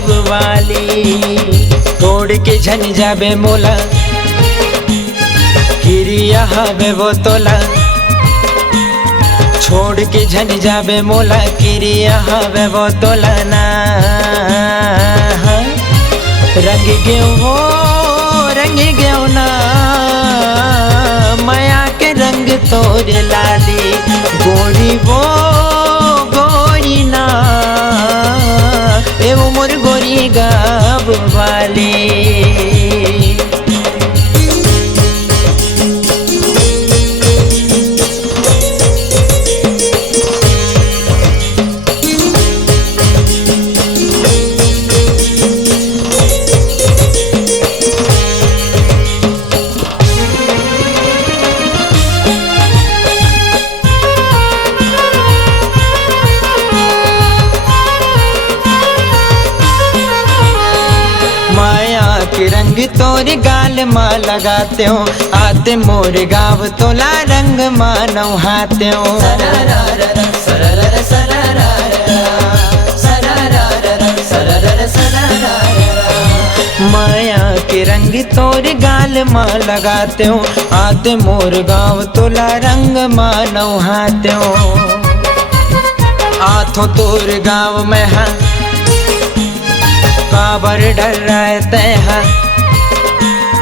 गाँव वाली। तोड़ के झन जाबे मोला किरिया हवे वो तोला, छोड़ के झन जाबे मोला किरिया हवे वो तोला ना। रंग गेव ना माया के रंग तोर लाली, गोरी वो गोरी ना ए वो मोर गोरी गाँव वाली। रंग तोर गाल माँ लगाते हो, आते मोर गाँव तोला रंग मानौ हाथे हो। माया के रंग तोर गाल माँ लगाते हो, आते मोर गाँव तोला रंग मानौ हाथे हो। आथो तोर गाँव में हाँ काबर डर रहते हैं,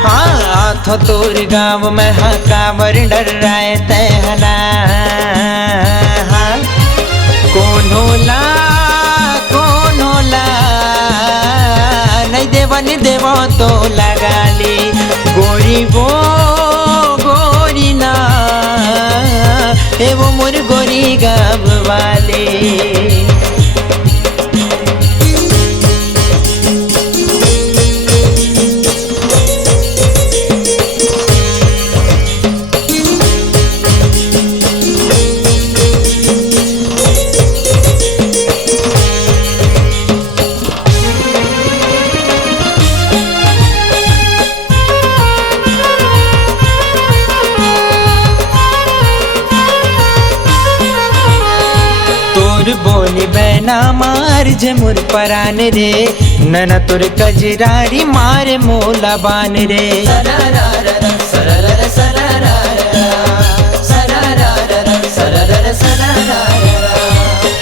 हाँ आथो तोर गाँव में हाँ काबर डर रहते हैं ना। हाँ कौन होला नहीं देवो तो लगा ली, गोरी वो गोरी ना ए वो मोर गोरी गाँव वाली। बोली बैना मार जे मुर परान रे, नन तुर कजरारी मारे मोला बान रे।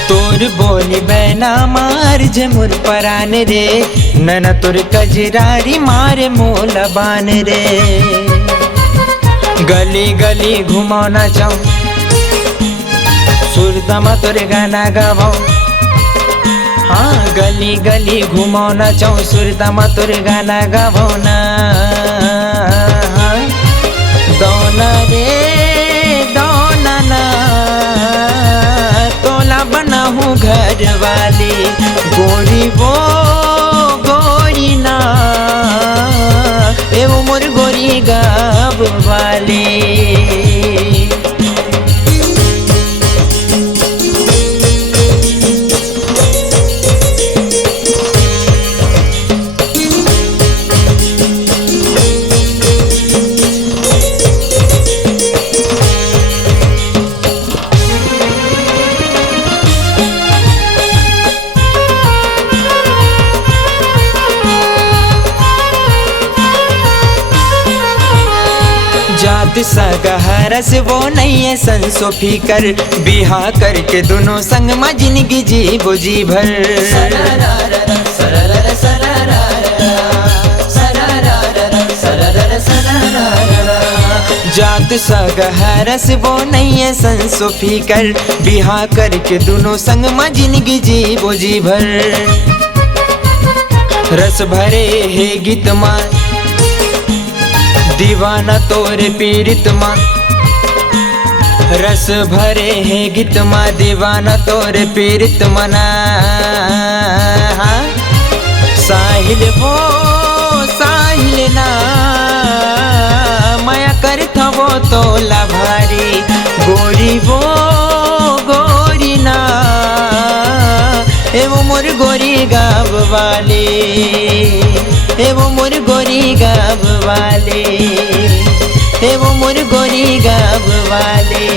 तोर बोली बैना मार जे मुर परान रे, नन तुर कजरारी मारे मोला बान रे। गली गली घुमाना चाहूँ सुरदमा तोरे गाना गावो, हाँ गली गली घुमाना चाहूँ सुरदमा तोरे गाना गावो ना। दौना रे दौना ना तोला बना हूँ घर वाली, गोरी वो गोरी ना ए वो मोर गोरी गाँव वाली। जात सगहरस वो नहीं है संसो फीकर, बिहा करके दोनों संग में जिंदगी जी बुझी भर। जात सगहरस वो नहीं है संसो फीकर, बिहा करके दोनों संग में जिंदगी जी बुझी भर। रस भरे है गीत माँ दीवाना तोरे पीड़ित माँ, रस भरे है गीत माँ दीवाना तोरे पीड़ित मना। साहिल वो साहिल ना माया करता वो तोला भारी, गोरी वो गोरी ना ए वो मोर गोरी गाँव वाली, ए वो मोर गोरी गाँव वाली, ए वो मोर गोरी गाँव वाली,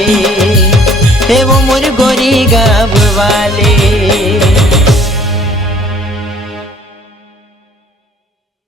ए वो मोर गोरी गाँव वाली।